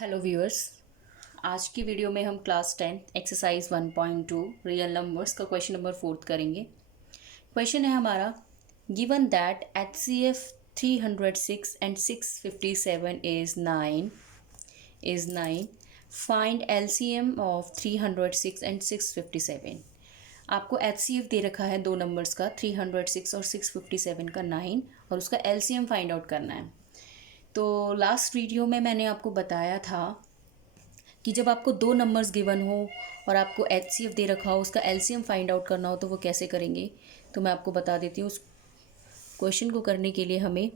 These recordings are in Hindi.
Hello viewers. आज की वीडियो में हम क्लास 10 एक्सरसाइज 1.2 रियल नंबर्स का क्वेश्चन नंबर 4 करेंगे। क्वेश्चन है हमारा, given that HCF 306 and 657 is 9 find LCM of 306 and 657। आपको HCF दे रखा है दो नंबर्स का, 306 और 657 का 9, और उसका LCM फाइंड आउट करना है। तो लास्ट वीडियो में मैंने आपको बताया था कि जब आपको दो नंबर्स गिवन हो और आपको HCF दे रखा हो, उसका LCM फाइंड आउट करना हो तो वो कैसे करेंगे। तो मैं आपको बता देती हूँ। उस क्वेश्चन को करने के लिए हमें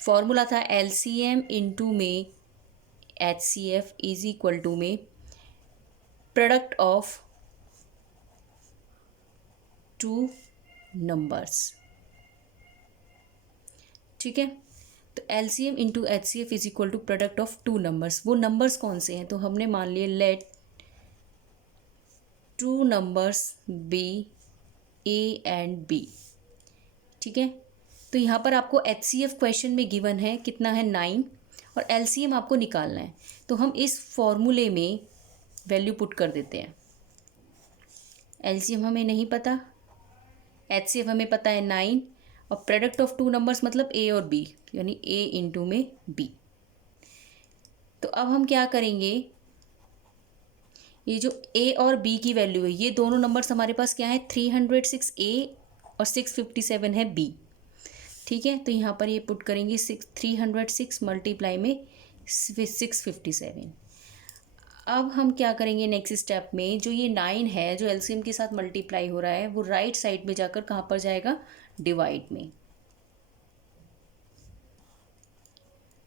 फॉर्मूला था LCM इंटू में HCF इज इक्वल टू में प्रोडक्ट ऑफ टू नंबर्स। ठीक है, तो LCM into HCF is equal to product of two numbers. वो नंबर्स कौन से हैं, तो हमने मान लिए let two numbers be A and B। ठीक है, तो यहाँ पर आपको HCF क्वेश्चन में गिवन है कितना है 9, और LCM आपको निकालना है। तो हम इस फॉर्मूले में वैल्यू पुट कर देते हैं। LCM हमें नहीं पता, HCF हमें पता है 9, और प्रोडक्ट ऑफ टू नंबर्स मतलब A और B, यानी A इंटू में B। तो अब हम क्या करेंगे, ये जो A और B की वैल्यू है, ये दोनों नंबर्स हमारे पास क्या है, 306 A और 657 है B। ठीक है, तो यहाँ पर ये पुट करेंगे 306 मल्टीप्लाई में 657। अब हम क्या करेंगे नेक्स्ट स्टेप में, जो ये 9 है जो LCM के साथ मल्टीप्लाई हो रहा है, वो राइट साइड में जाकर कहाँ पर जाएगा, डिवाइड में।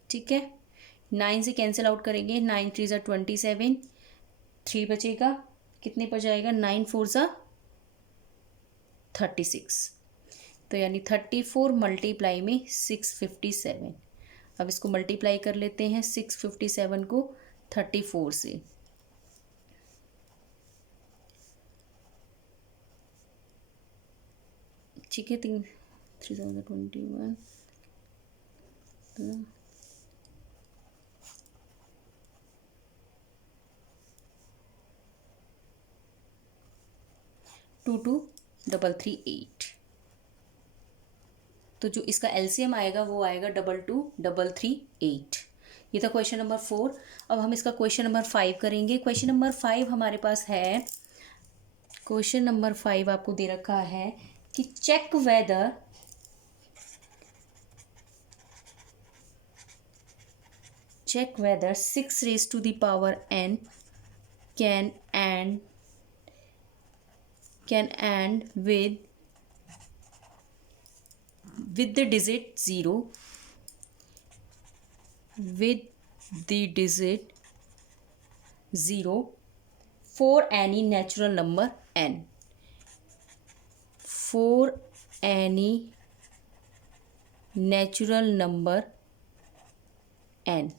ठीक है, 9 से कैंसिल आउट करेंगे, 9 3 ज़ा 27, 3 बचेगा, कितने पर जाएगा, 9 4 ज़ा 36, तो यानी 34 मल्टीप्लाई में 657। अब इसको मल्टीप्लाई कर लेते हैं 657 को 34 से। ठीक है, 3021 2238। तो जो इसका LCM आएगा वो आएगा 2238। ये था क्वेश्चन नंबर 4। अब हम इसका क्वेश्चन नंबर 5 करेंगे। क्वेश्चन नंबर 5 हमारे पास है, क्वेश्चन नंबर 5 आपको दे रखा है कि check whether check whether 6 raised to the power n can end with the digit 0 for any natural number n, for any natural number n।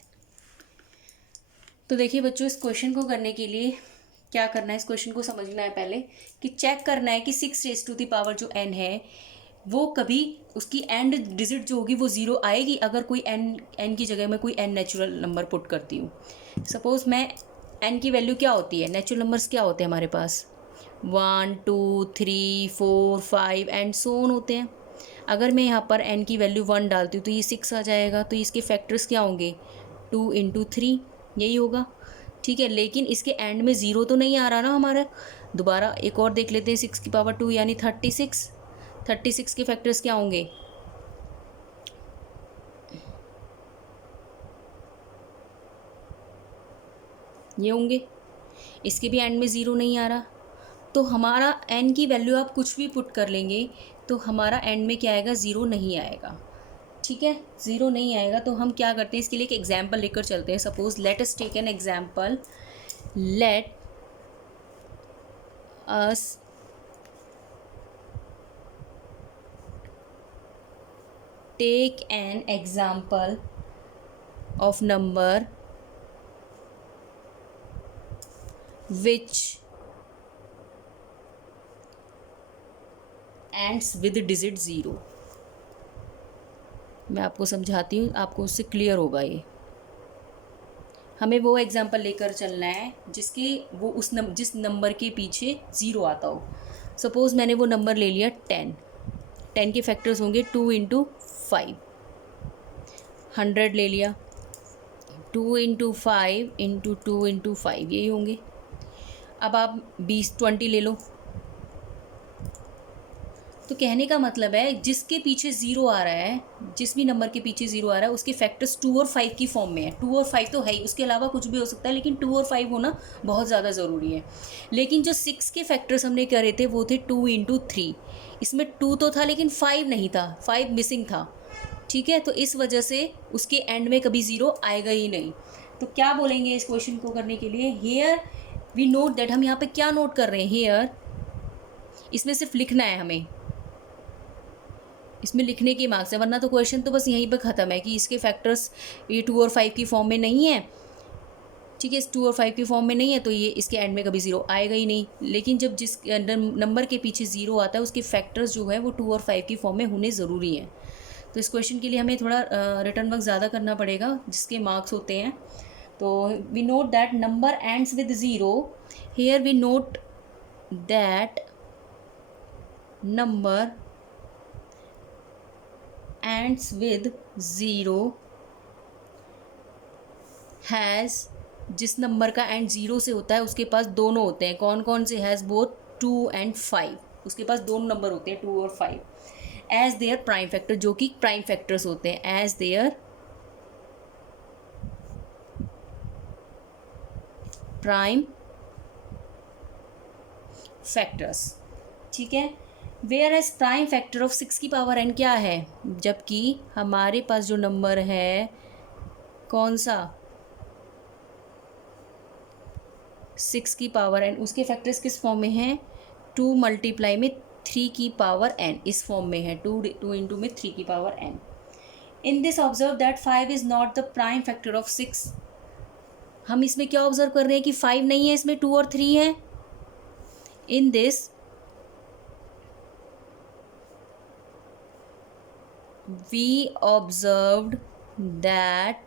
तो देखिए बच्चों, इस क्वेश्चन को करने के लिए क्या करना है, इस क्वेश्चन को समझना है पहले कि चेक करना है कि 6 रेज टू द पावर जो n है वो कभी उसकी एंड डिजिट जो होगी वो 0 आएगी अगर कोई n की जगह में कोई n नेचुरल नंबर पुट करती हूँ। सपोज मैं n की वैल्यू क्या होती है, नेचुरल नंबर्स क्या होते हैं हमारे पास, 1 2 3 4 5 एंड सो ऑन होते हैं। अगर मैं यहाँ पर n की वैल्यू 1 डालती हूँ तो ये 6 आ जाएगा, तो इसके फैक्टर्स क्या होंगे, 2 इंटू 3, यही होगा। ठीक है, लेकिन इसके एंड में 0 तो नहीं आ रहा ना हमारा। दोबारा एक और देख लेते हैं, 6 की पावर 2 यानी 36। 36 के फैक्टर्स क्या होंगे, ये होंगे। इसके भी एंड में 0 नहीं आ रहा, तो हमारा n की वैल्यू आप कुछ भी पुट कर लेंगे तो हमारा एंड में क्या आएगा, 0 नहीं आएगा। ठीक है, 0 नहीं आएगा। तो हम क्या करते हैं, इसके लिए एक एग्जाम्पल लेकर चलते हैं। Suppose let us take an example, let us take an example of number which ends with digit 0। मैं आपको समझाती हूँ, आपको उससे क्लियर होगा ये। हमें वो एग्जांपल लेकर चलना है जिसके वो जिस नंबर के पीछे ज़ीरो आता हो। सपोज़ मैंने वो नंबर ले लिया 10। 10 के फैक्टर्स होंगे 2 इंटू 5। 100 ले लिया, 2 इंटू 5 इंटू 2 इंटू 5 यही होंगे। अब आप 20 ले लो। तो कहने का मतलब है जिसके पीछे ज़ीरो आ रहा है, जिस भी नंबर के पीछे ज़ीरो आ रहा है उसके फैक्टर्स 2 और 5 की फॉर्म में है। 2 और 5 तो है ही, उसके अलावा कुछ भी हो सकता है, लेकिन 2 और 5 होना बहुत ज़्यादा ज़रूरी है। लेकिन जो 6 के फैक्टर्स हमने करे थे वो थे 2 इंटू 3। इसमें 2 तो था लेकिन 5 नहीं था, 5 मिसिंग था। ठीक है, तो इस वजह से उसके एंड में कभी ज़ीरो आएगा ही नहीं। तो क्या बोलेंगे इस क्वेश्चन को करने के लिए? हेयर वी नोट दैट, हम यहाँ पे क्या नोट कर रहे हैं? हेयर, इसमें सिर्फ लिखना है हमें, इसमें लिखने के मार्क्स है, वरना तो क्वेश्चन तो बस यहीं पर ख़त्म है कि इसके फैक्टर्स ये 2 और 5 की फॉर्म में नहीं है। ठीक है, इस 2 और 5 की फॉर्म में नहीं है तो ये इसके एंड में कभी ज़ीरो आएगा ही नहीं। लेकिन जब जिस नंबर के पीछे ज़ीरो आता है उसके फैक्टर्स जो है वो 2 और 5 की फॉर्म में होने ज़रूरी है। तो इस क्वेश्चन के लिए हमें थोड़ा रिटर्न वर्क ज़्यादा करना पड़ेगा जिसके मार्क्स होते हैं। तो we note that number ends with zero. Here we note that number ends with zero has, जिस नंबर का एंड ज़ीरो से होता है उसके पास दोनों होते हैं। कौन कौन से? Has both 2 and 5। उसके पास दोनों नंबर होते हैं 2 और 5 एज देयर प्राइम फैक्टर, जो कि प्राइम फैक्टर्स होते हैं एज देयर प्राइम फैक्टर्स। ठीक है, whereas prime factor of 6 की पावर n क्या है? जबकि हमारे पास जो नंबर है कौन सा? 6 की पावर n, उसके फैक्टर्स किस फॉर्म में हैं? 2 मल्टीप्लाई में 3 की पावर n, इस फॉर्म में है। 2 इंटू में 3 की power n। In this observe that 5 is not the prime factor of 6। हम इसमें क्या ऑब्जर्व कर रहे हैं कि 5 नहीं है, इसमें 2 और 3 है। In this we observed that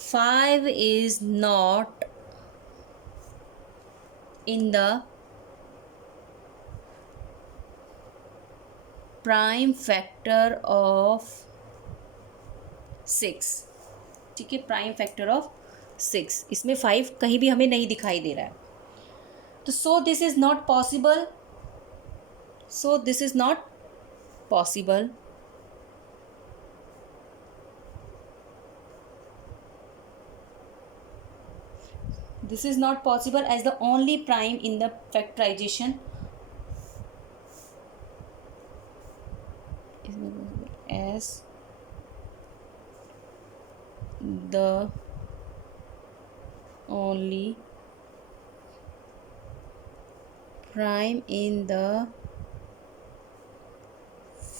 5 is not in the prime factor of 6। ठीक है, प्राइम फैक्टर ऑफ 6, इसमें 5 कहीं भी हमें नहीं दिखाई दे रहा है। तो so this is not possible, so this is not possible this is not possible as the only prime in the factorization as the only prime in the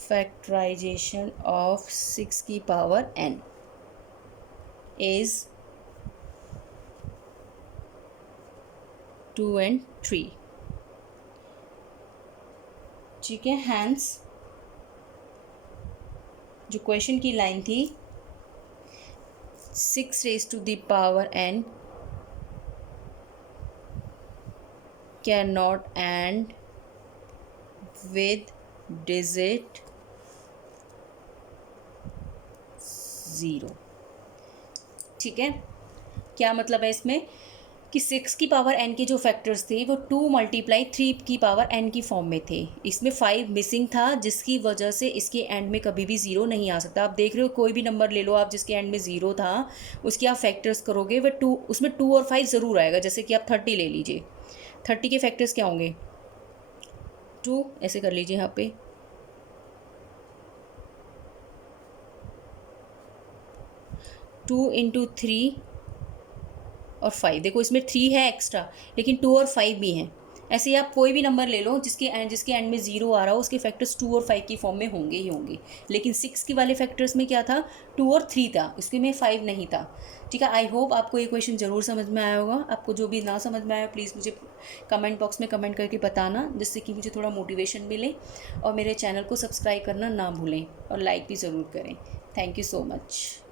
factorization of 6 की पावर n is 2 and 3। ठीक है, हैंस जो क्वेश्चन की लाइन थी 6 raised to the power n cannot end with digit 0। ठीक है, क्या मतलब है इसमें कि 6 की पावर n के जो फैक्टर्स थे वो 2 मल्टीप्लाई 3 की पावर n की फॉर्म में थे। इसमें 5 मिसिंग था जिसकी वजह से इसके एंड में कभी भी ज़ीरो नहीं आ सकता। आप देख रहे हो, कोई भी नंबर ले लो आप जिसके एंड में ज़ीरो था, उसके आप फैक्टर्स करोगे वह 2, उसमें 2 और 5 ज़रूर आएगा। जैसे कि आप 30 ले लीजिए, 30 के फैक्टर्स क्या होंगे? 2, ऐसे कर लीजिए यहाँ पे, 2 इंटू 3 और 5। देखो इसमें 3 है एक्स्ट्रा, लेकिन 2 और 5 भी हैं। ऐसे ही आप कोई भी नंबर ले लो जिसके एंड में 0 आ रहा हो, उसके फैक्टर्स 2 और 5 की फॉर्म में होंगे ही होंगे। लेकिन 6 के वाले फैक्टर्स में क्या था, 2 और 3 था, उसके में 5 नहीं था। ठीक है, आई होप आपको ये क्वेश्चन ज़रूर समझ में आया होगा। आपको जो भी ना समझ में आया प्लीज़ मुझे कमेंट बॉक्स में कमेंट करके बताना, जिससे कि मुझे थोड़ा मोटिवेशन मिले। और मेरे चैनल को सब्सक्राइब करना ना भूलें और लाइक भी ज़रूर करें। Thank you so much.